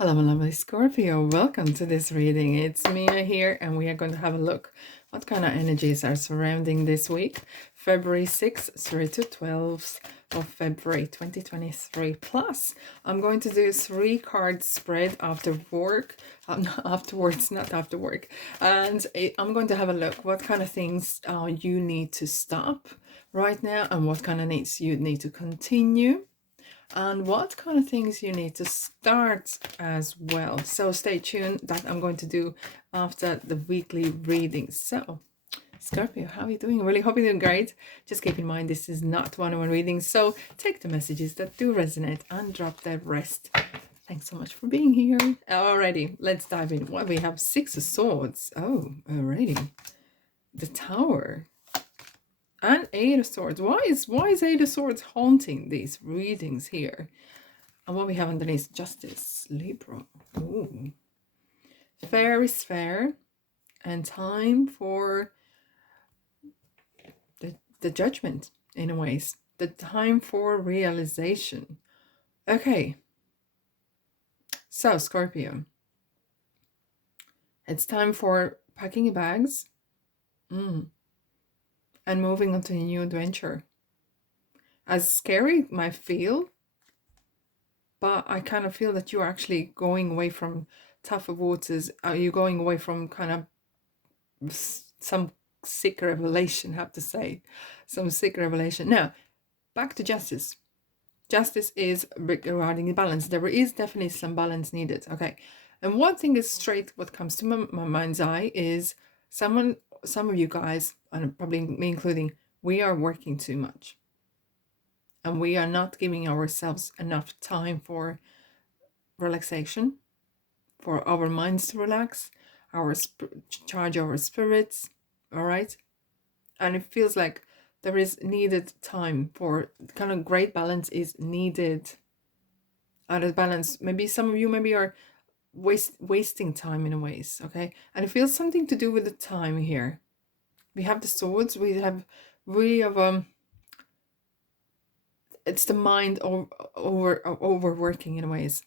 Hello, my lovely Scorpio. Welcome to this reading. It's Mia here, and we are going to have a look what kind of energies are surrounding this week, February 6th through to 12th of February 2023. Plus, I'm going to do a 3-card spread after work, not afterwards, not after work. And I'm going to have a look what kind of things you need to stop right now and what kind of needs you need to continue and what kind of things you need to start as well. So stay tuned, that I'm going to do after the weekly reading. So Scorpio, how are you doing? I really hope you're doing great. Just keep in mind this is not one-on-one reading, so take the messages that do resonate and drop the rest. Thanks so much for being here. Alrighty, let's dive in. What we have, 6 of Swords. Oh, alrighty. The Tower. And 8 of Swords. Why is 8 of Swords haunting these readings here? And what we have underneath, Justice, Libra. Ooh. Fair is fair. And time for the judgment, in a ways. The time for realization. Okay. So, Scorpio. It's time for packing your bags. And moving on to a new adventure. As scary it might feel, but I kind of feel that you're actually going away from tougher waters. You're going away from kind of some sick revelation, I have to say. Some sick revelation. Now, back to justice. Justice is regarding the balance. There is definitely some balance needed. Okay. And one thing is straight, what comes to my mind's eye is some of you guys, and probably me including, we are working too much. And we are not giving ourselves enough time for relaxation, for our minds to relax, charge our spirits, all right? And it feels like there is needed time for kind of great balance is needed. Out of balance, maybe some of you maybe are wasting time in a ways, okay? And it feels something to do with the time here. We have the Swords, we have really of it's the mind overworking in ways,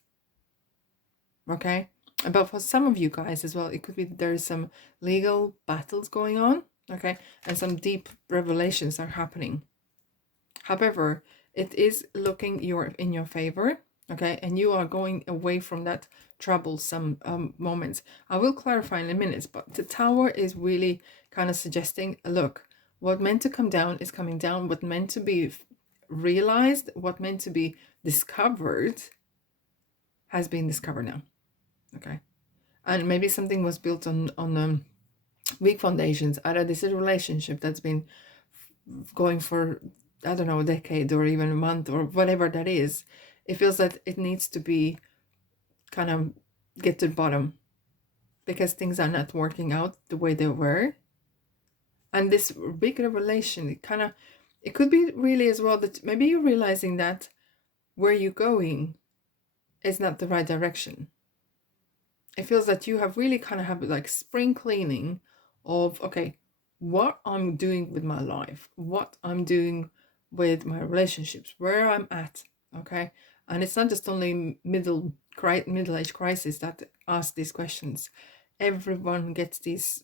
okay? But for some of you guys as well, it could be there's some legal battles going on, okay? And some deep revelations are happening. However, it is looking in your favor, okay? And you are going away from that troublesome moments. I will clarify in a minute, but the Tower is really kind of suggesting, look, what meant to come down is coming down. What meant to be realized, what meant to be discovered has been discovered now, okay? And maybe something was built on weak foundations. Either this is a relationship that's been going for, I don't know, a decade or even a month or whatever that is. It feels that it needs to be kind of get to the bottom because things are not working out the way they were. And this big revelation, it could be really as well that maybe you're realizing that where you're going is not the right direction. It feels that you have really kind of have like spring cleaning of, okay, what I'm doing with my life, what I'm doing with my relationships, where I'm at, okay? And it's not just only middle-age crisis that ask these questions. Everyone gets these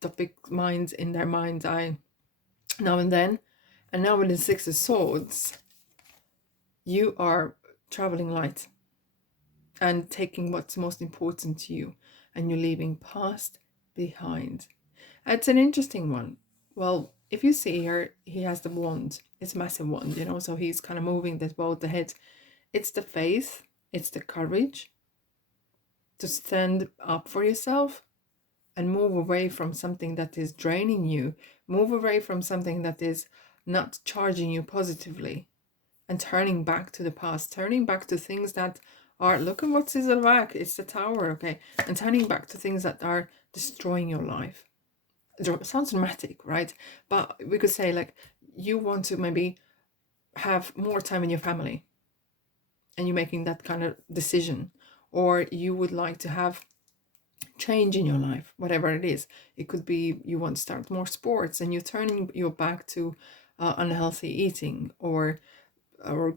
topic minds in their mind's eye now and then. And now with the 6 of Swords, you are traveling light and taking what's most important to you, and you're leaving past behind. It's an interesting one. Well, if you see here, he has the wand. It's a massive wand, you know, so he's kind of moving that boat ahead. It's the faith, it's the courage to stand up for yourself and move away from something that is draining you, move away from something that is not charging you positively, and turning back to the past, turning back to things that are, look at what's in the back, it's the Tower, okay? And turning back to things that are destroying your life. It sounds dramatic, right? But we could say, like, you want to maybe have more time in your family and you're making that kind of decision, or you would like to have change in your life, whatever it is. It could be you want to start more sports and you're turning your back to unhealthy eating or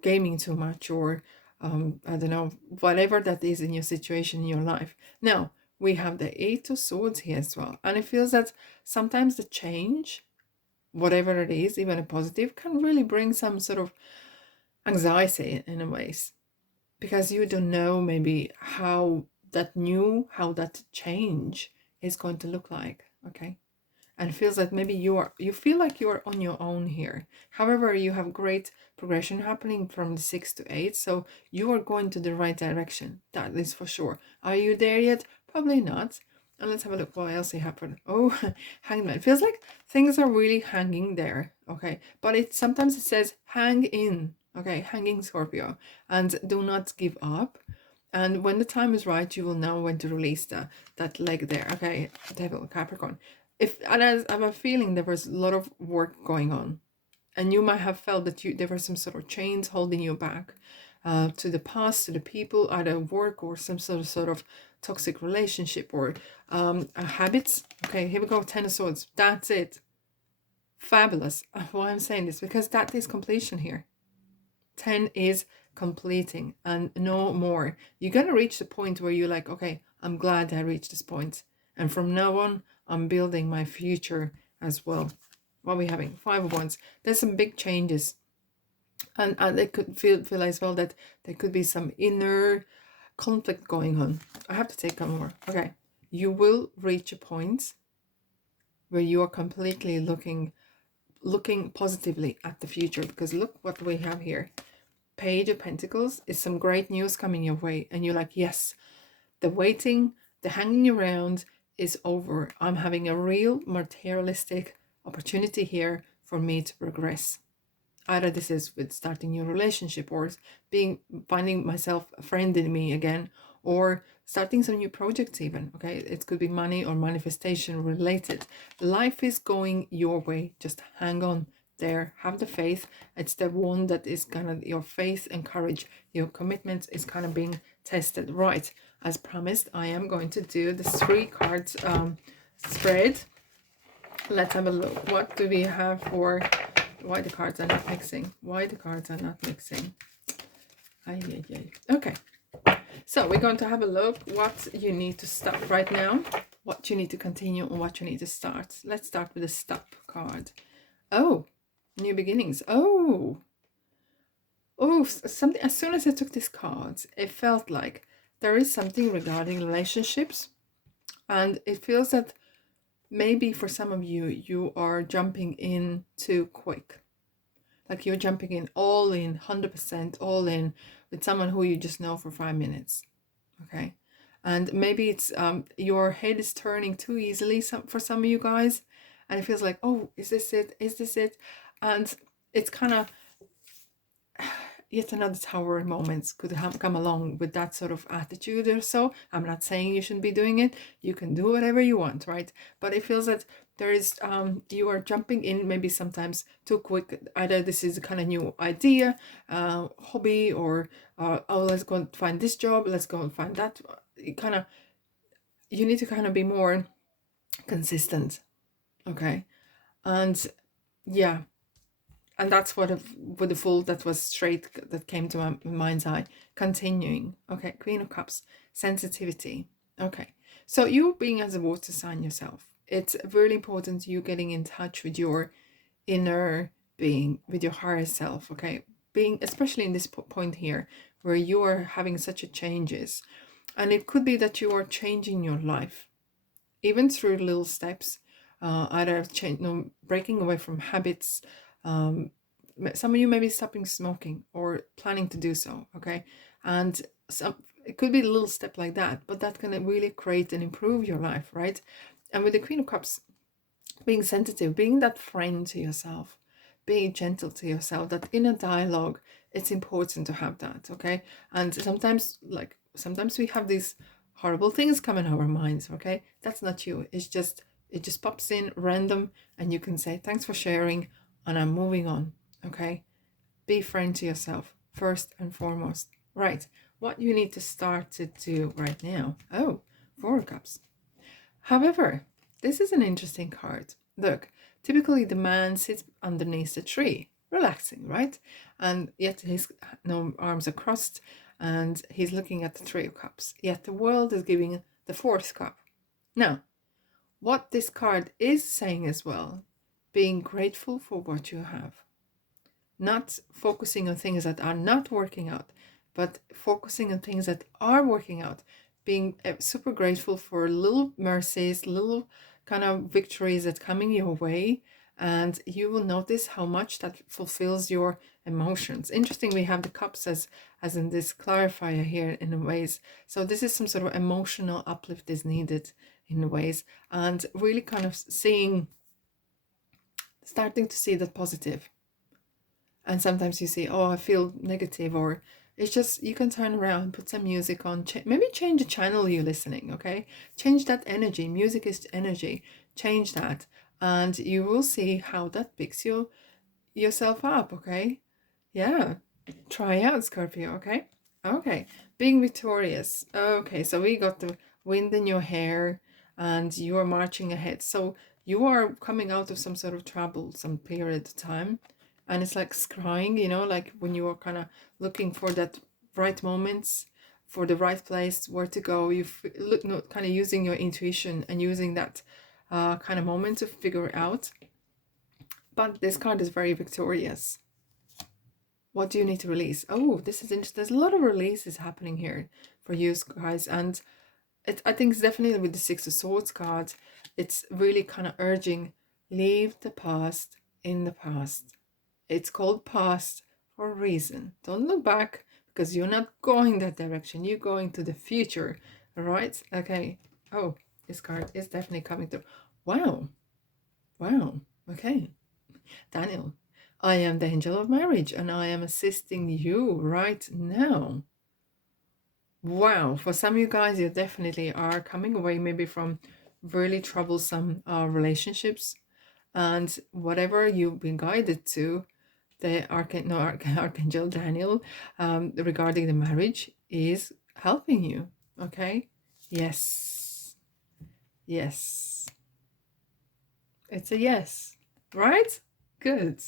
gaming too much, or I don't know, whatever that is in your situation in your life. Now, we have the Eight of Swords here as well. And it feels that sometimes the change, whatever it is, even a positive, can really bring some sort of anxiety in a ways. Because you don't know maybe how that change is going to look like. Okay. And feels like maybe you feel like you're on your own here. However, you have great progression happening from the 6th to 8th, so you are going to the right direction. That is for sure. Are you there yet? Probably not. And let's have a look what else happened. Oh, Hangman. It feels like things are really hanging there. Okay, but sometimes it says hang in. Okay, hanging Scorpio, and do not give up. And when the time is right, you will know when to release that leg there. Okay, Devil, Capricorn. And as I have a feeling there was a lot of work going on, and you might have felt that there were some sort of chains holding you back to the past, to the people, either work or some sort of toxic relationship or habits. Okay, here we go, Ten of Swords. That's it. Fabulous. Why I'm saying this, because that is completion here. 10 is completing and no more. You're going to reach the point where you're like, okay, I'm glad I reached this point. And from now on, I'm building my future as well. What are we having? Five of Wands. There's some big changes. And they could feel as well that there could be some inner conflict going on. I have to take one more. Okay. You will reach a point where you are completely looking positively at the future, because look what we have here. Page of Pentacles is some great news coming your way, and you're like, yes, the waiting, the hanging around is over. I'm having a real materialistic opportunity here for me to progress. Either this is with starting new relationship, or finding myself a friend in me again, or starting some new projects even. Okay, it could be money or manifestation related. Life is going your way. Just hang on there, have the faith. It's the one that is gonna, your faith and courage, your commitment is kind of being tested. Right, as promised, I am going to do the 3 cards spread. Let's have a look. What do we have for why the cards are not mixing? Why the cards are not mixing? Okay, so we're going to have a look what you need to stop right now, what you need to continue, and what you need to start. Let's start with the stop card. Oh, new beginnings. Oh, something. As soon as I took this card, it felt like there is something regarding relationships, and it feels that maybe for some of you, you are jumping in too quick. Like you're jumping in all in, 100% all in with someone who you just know for 5 minutes. Okay. And maybe it's your head is turning too easily for some of you guys. And it feels like, oh, is this it? Is this it? And it's kind of yet another tower moments could come along with that sort of attitude or so. I'm not saying you shouldn't be doing it. You can do whatever you want, right? But it feels that there is you are jumping in maybe sometimes too quick. Either this is a kind of new idea, hobby, or oh, let's go and find this job, let's go and find that. You need to kind of be more consistent, okay? And yeah, and that's what with the Fool that was straight, that came to my mind's eye. Continuing. Okay, Queen of Cups, sensitivity. Okay, so you being as a water sign yourself, it's really important you getting in touch with your inner being, with your higher self. Okay, being especially in this point here where you are having such a changes, and it could be that you are changing your life, even through little steps. Either breaking away from habits. Some of you may be stopping smoking or planning to do so, okay? And it could be a little step like that, but that can really create and improve your life, right? And with the Queen of Cups, being sensitive, being that friend to yourself, being gentle to yourself, that inner dialogue, it's important to have that, okay? And sometimes we have these horrible things come in our minds, okay? That's not you. It just pops in random, and you can say, thanks for sharing, and I'm moving on, okay? Be a friend to yourself first and foremost. Right, what you need to start to do right now. Oh, 4 of Cups. However, this is an interesting card. Look, typically the man sits underneath the tree, relaxing, right? And yet his arms are crossed, and he's looking at the Three of Cups. Yet the world is giving the Fourth Cup. Now, what this card is saying as well, being grateful for what you have. Not focusing on things that are not working out, but focusing on things that are working out. Being super grateful for little mercies, little kind of victories that coming your way, and you will notice how much that fulfills your emotions. Interesting, we have the cups as in this clarifier here in ways. So this is some sort of emotional uplift is needed in ways, and really kind of starting to see that positive. And sometimes you see, oh, I feel negative, or it's just, you can turn around, put some music on, maybe change the channel you're listening, okay? Change that energy. Music is energy. Change that, and you will see how that picks yourself up, okay? Yeah, try out, Scorpio, okay? Okay, being victorious. Okay, so we got the wind in your hair, and you are marching ahead. So you are coming out of some sort of trouble, some period of time, and it's like scrying, you know, like when you are kind of looking for that right moments, for the right place, where to go. You look, kind of using your intuition and using that kind of moment to figure it out. But this card is very victorious. What do you need to release? Oh, this is interesting. There's a lot of releases happening here for you guys, and I think it's definitely with the Six of Swords card, it's really kind of urging, leave the past in the past. It's called past for a reason. Don't look back, because you're not going that direction. You're going to the future. All right? Okay. Oh, this card is definitely coming through. Wow. Wow. Okay. Daniel, I am the angel of marriage, and I am assisting you right now. Wow. For some of you guys, you definitely are coming away maybe from really troublesome relationships, and whatever you've been guided to, the Archangel Daniel, regarding the marriage, is helping you. Okay? Yes. Yes. It's a yes. Right? Good.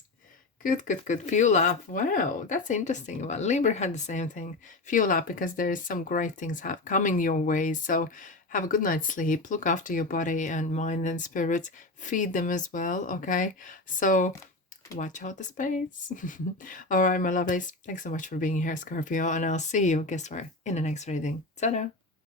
Good, good, good. Fuel up. Wow, that's interesting. Well, Libra had the same thing. Fuel up, because there is some great things coming your way. So have a good night's sleep. Look after your body and mind and spirit. Feed them as well, okay? So watch out the space. All right, my lovelies. Thanks so much for being here, Scorpio. And I'll see you, guess where, in the next reading. Ta-da!